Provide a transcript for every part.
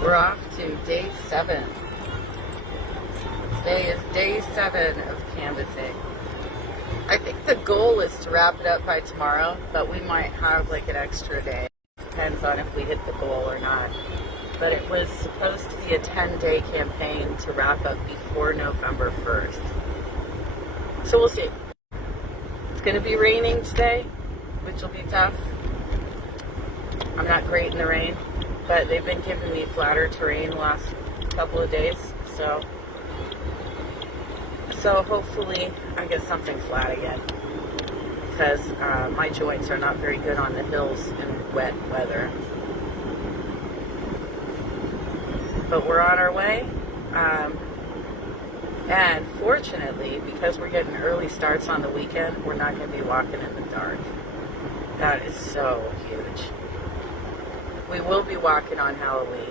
We're off to day 7. Today is day 7 of canvassing. I think the goal is to wrap it up by tomorrow, but we might have like an extra day. Depends on if we hit the goal or not. But it was supposed to be a 10-day campaign to wrap up before November 1st. So we'll see. It's going to be raining today, which will be tough. I'm not great in the rain, but they've been giving me flatter terrain the last couple of days, so hopefully I get something flat again, because my joints are not very good on the hills in wet weather. But we're on our way, and fortunately, because we're getting early starts on the weekend, we're not going to be walking in the dark. That is so huge. We will be walking on Halloween,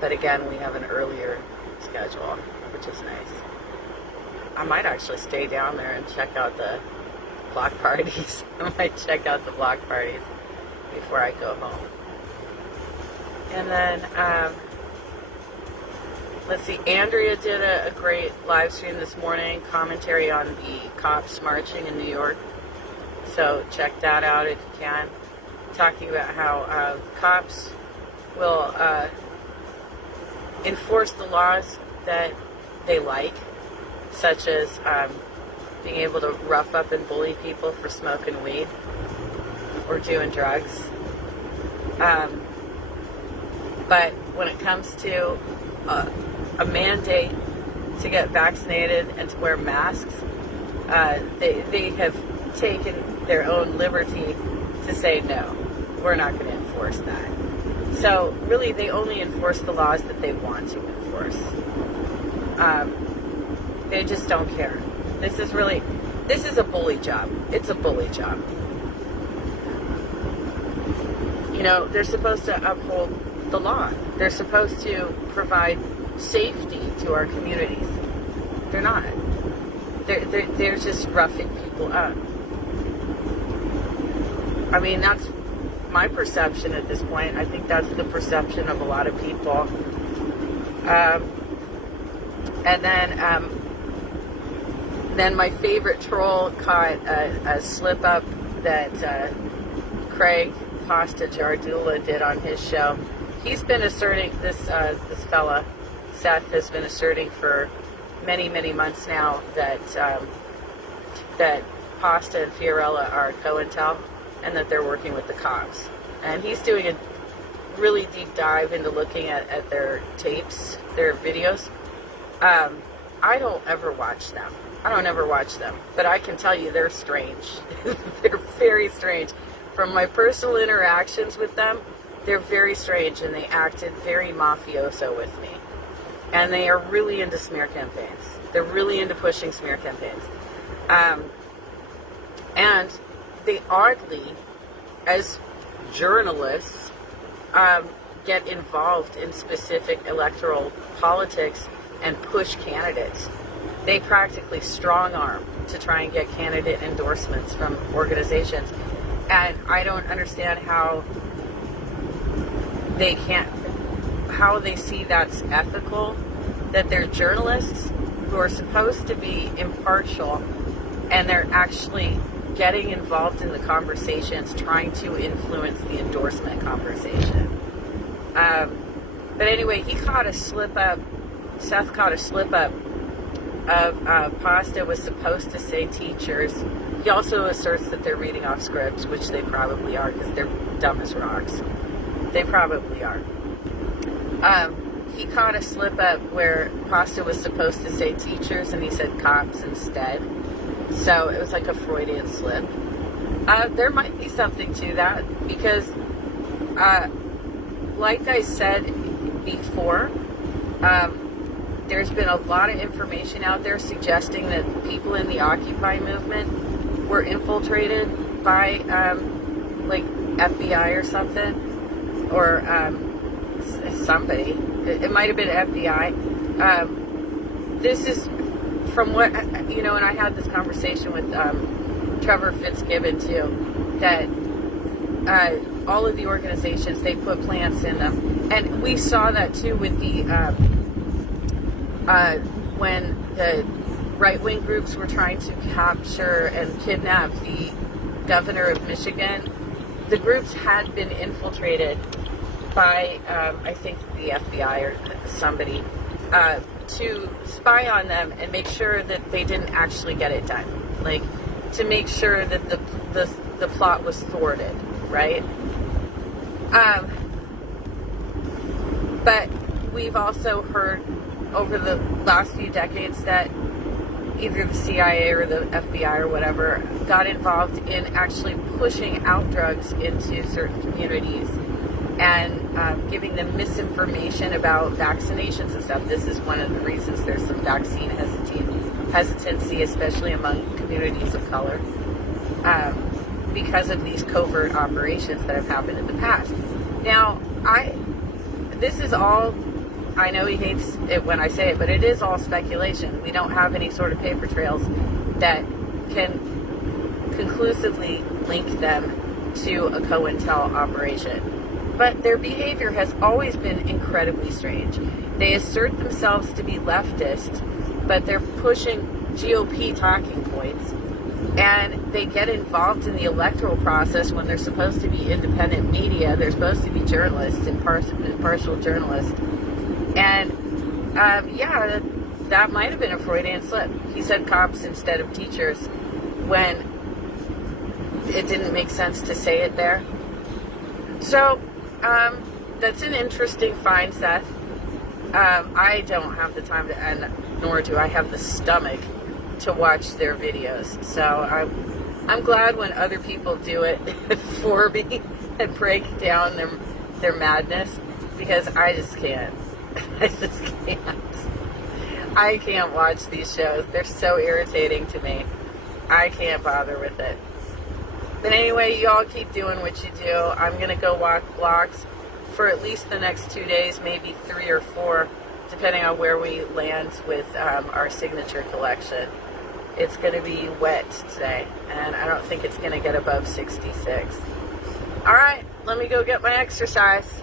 but again, we have an earlier schedule, which is nice. I might actually stay down there and check out the block parties. I might check out the block parties before I go home. And then, let's see, Andrea did a great live stream this morning, commentary on the cops marching in New York. So check that out if you can. Talking about how cops will enforce the laws that they like, such as being able to rough up and bully people for smoking weed or doing drugs. But when it comes to a mandate to get vaccinated and to wear masks, they have taken their own liberty to say no, we're not going to enforce that. So really, they only enforce the laws that they want to enforce. They just don't care. This is a bully job. It's a bully job. You know, they're supposed to uphold the law. They're supposed to provide safety to our communities. They're not. They're just roughing people up. I mean, that's my perception at this point. I think that's the perception of a lot of people. And then my favorite troll caught a slip up that Craig Pasta Jardula did on his show. He's been asserting, this fella, Seth, has been asserting for many, many months now that Pasta and Fiorella are COINTEL, and that they're working with the cops. And he's doing a really deep dive into looking at their tapes, their videos. I don't ever watch them. But I can tell you they're strange. They're very strange. From my personal interactions with them, they're very strange, and they acted very mafioso with me. And they are really into smear campaigns. They're really into pushing smear campaigns. And they oddly, as journalists, get involved in specific electoral politics and push candidates. They practically strong arm to try and get candidate endorsements from organizations. And I don't understand how they see that's ethical, that they're journalists who are supposed to be impartial, and they're actually getting involved in the conversations, trying to influence the endorsement conversation. But anyway, Seth caught a slip up of Pasta was supposed to say teachers. He also asserts that they're reading off scripts, which they probably are, because they're dumb as rocks. They probably are. He caught a slip up where Pasta was supposed to say teachers, and he said cops instead. So it was like a Freudian slip. There might be something to that, because like I said before, there's been a lot of information out there suggesting that people in the Occupy movement were infiltrated by like FBI or something, or somebody. It might have been FBI. This is from what, and I had this conversation with Trevor Fitzgibbon too, that all of the organizations, they put plants in them. And we saw that too with the when the right-wing groups were trying to capture and kidnap the governor of Michigan. The groups had been infiltrated by, I think, the FBI or somebody, to spy on them and make sure that they didn't actually get it done. Like, to make sure that the plot was thwarted, right? But we've also heard over the last few decades that either the CIA or the FBI or whatever got involved in actually pushing out drugs into certain communities and giving them misinformation about vaccinations and stuff. This is one of the reasons there's some vaccine hesitancy, especially among communities of color, because of these covert operations that have happened in the past. Now, this is all, I know he hates it when I say it, but it is all speculation. We don't have any sort of paper trails that can conclusively link them to a COINTEL operation. But their behavior has always been incredibly strange. They assert themselves to be leftist, but they're pushing GOP talking points, and they get involved in the electoral process when they're supposed to be independent media. They're supposed to be journalists, impartial journalists. And yeah, that might have been a Freudian slip. He said cops instead of teachers when it didn't make sense to say it there. So that's an interesting find, Seth. I don't have the time to, and nor do I have the stomach to watch their videos. So I'm glad when other people do it for me and break down their madness, because I just can't. I just can't. I can't watch these shows. They're so irritating to me. I can't bother with it. But anyway, y'all keep doing what you do. I'm going to go walk blocks for at least the next 2 days, maybe 3 or 4, depending on where we land with our signature collection. It's going to be wet today, and I don't think it's going to get above 66. All right, let me go get my exercise.